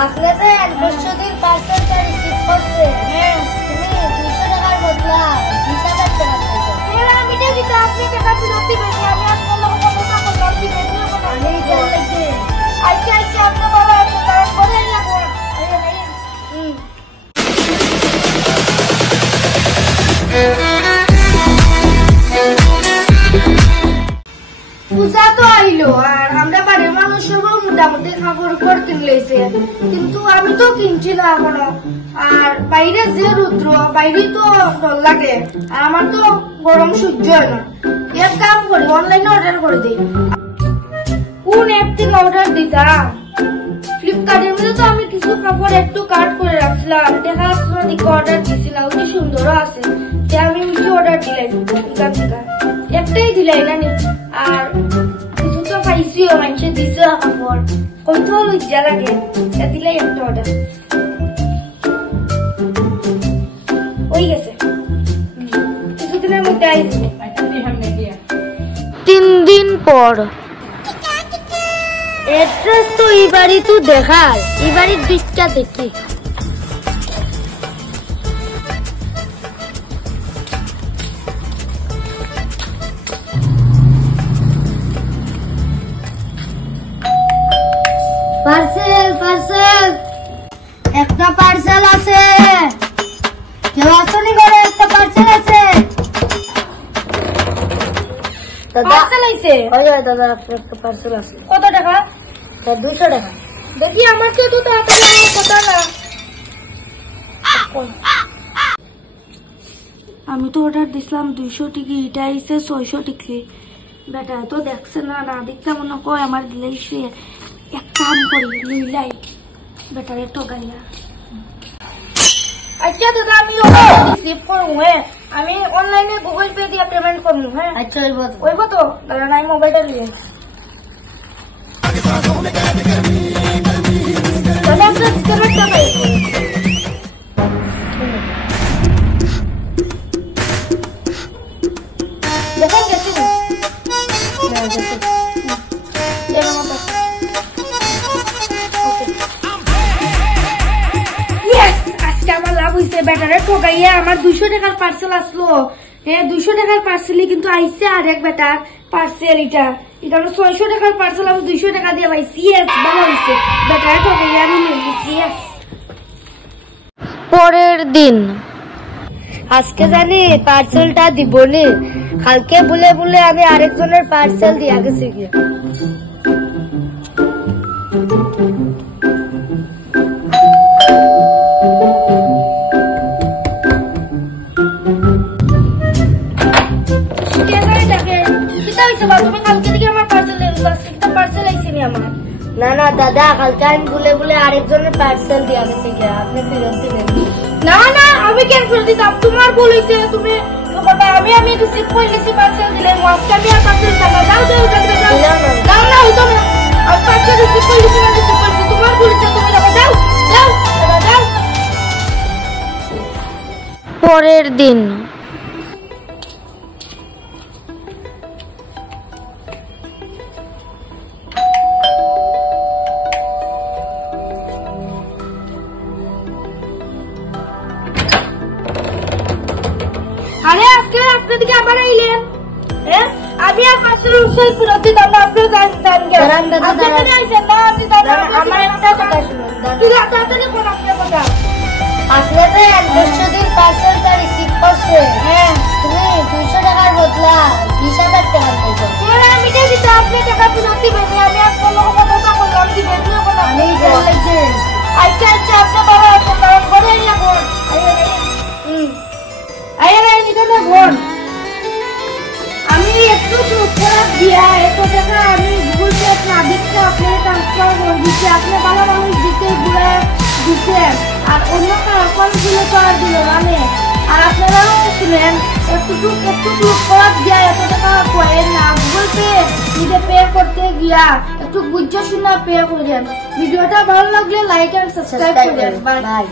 আসলে স্যার 200 দিন পার্সেলটা রিসিভ করছে। হ্যাঁ তুমি 200 টাকার বদলা 20,000 টাকা দিয়েছো। এবার আমি এটা দিতে আপনি টাকা ফেরত দিবেন। আমি আপনার লোক কথা বললাম দিবেন না কোনো আমি বলছি। আচ্ছা আচ্ছা আপনি বলা আছে তার করে রাখো। পূজা তো আইলো আর আমরা বাড়ির মানুষের মোটামুটি খাবার করতে লইছে, কিন্তু আমি তো কিনছি না এখনো। আর বাইরে যে রুদ্র, বাইরে তো ডর লাগে আর আমার তো গরম সহ্য হয় না। এক কাম করি অনলাইনে অর্ডার করে দিই। কোন অ্যাপ থেকে অর্ডার দিতাম? ফ্লিপকার্টের মধ্যে তো আমি কিছু কাপড় একটু কাট করে রাখছিলাম, দেখা যাচ্ছে দিকে অর্ডার দিছিলাম, ওটি সুন্দরও আছে। আমি উঠে অর্ডার দিলাই এখান থেকে একটাই দিলাই না। আর কিছু তো পাইছিও, মানুষে দিছে কাপড় কত লজ্জা লাগে, দিলাই একটা অর্ডার হয়ে গেছে। কিছুদিনের মধ্যে আইসবে। 3 দিন পর এড্রেস তো এই বাড়ি তো দেখার, এই বাড়ির দিকটা দেখি। পার্সেল পার্সেল, একটা পার্সেল আছে। কেউ আসনি করে? একটা পার্সেল আছে। পার্সেল আইছে? ওই দাদা একটা পার্সেল আছে। কত টাকা? 200 টাকা। দেখি আমাকে তো তাড়াতাড়ি কথা না। আমি তো অর্ডার দিছিলাম 200 টিকি, এটা আইছে 600 টিকি। বেটা তো দেখছে না, না দেখতে মনে কয় আমার দিলাইছে। এক কাম করি লইলাই বেটারে টোকাইয়া। আচ্ছা দাদা আমি রিসিভ করবো। হ্যাঁ আমি অনলাইনে গুগল পে দিয়ে পেমেন্ট করবো। হ্যাঁ আচ্ছা ওইব তো দাদা নাই মোবাইলটা নিয়ে দাদা আপনার পেমেন্টটা পাই। দেখেন গেছি বেটারে ঠকাইয়া আমার 200 টাকার পার্সেল আসলো। হ্যাঁ 200 টাকার পার্সেলই কিন্তু আইসে আর এক বেটার পার্সেল। এটা 600 টাকার পার্সেল আমি 200 টাকা দিয়ে পাইছি। ভালো হয়েছে, বেটারে ঠকাইয়া আমি নিয়েছি। পরের দিন আজকে জানি পার্সেলটা দিবনি, কালকে বলে বলে আমি আরেকজনের পার্সেল দিয়া গেছি গিয়ে। না না দাদা কালকে আমি বলে বলে আরেকজনের পার্সেল দিয়া গেছি গিয়া, আপনি ফেরত দিলেন। না না আমি কেন ফেরত দিতাম? তোমার ভুল হয়েছে। তুমি আমি রিসিভ করে গেছি পার্সেল দিলেন। আজকে আমি আর পার্সেল চাই না। যাও যাও যাও না হইতো না। আমি পার্সেল রিসিভ করে গেছি না, রিসিভ করেছি। তোমার ভুল হয়েছে, তুমি যাও যাও যাও। পরের দিন আরে আজকে আপনার দিকে আবার আইলেন। আমি আর পার্সেল ফেরত দিতাম না, আপনি জানতেন। আমার একটা কথা শুনুন, তাড়াতাড়ি কোন আপনার কথা। আসলে 200 দিন পার্সেলটা রিসিভ করছে। হ্যাঁ তুমি 200 টাকার বদলা 20,000 টাকা দিয়েছো। আমি যে দিতে আপনি টাকা ফেরত দিবেন। আমি আপনার লোক কথা বললাম দিবেন না কোনো। আমি বলছি আচ্ছা আচ্ছা আপনি বাবা একটা কারণ করে রাখো। আমি একটু খরচ দিয়া 100 টাকা আমি গুগল পে না দিতে আপনি ট্রান্সফার করে দিচ্ছি। আপনি ভালো মানুষ দিতে ঘুরে দিচ্ছে আর অন্য কারণগুলো তো আর দিল মানে। আর আপনারাও শুনেন একটু খরচ দিয়া 100 টাকা কয়েন না, গুগল পে নিজে পে করতে গিয়া একটু বুঝে শুনে পে করেন। ভিডিওটা ভালো লাগলে লাইক আর সাবস্ক্রাইব করেন। বাই।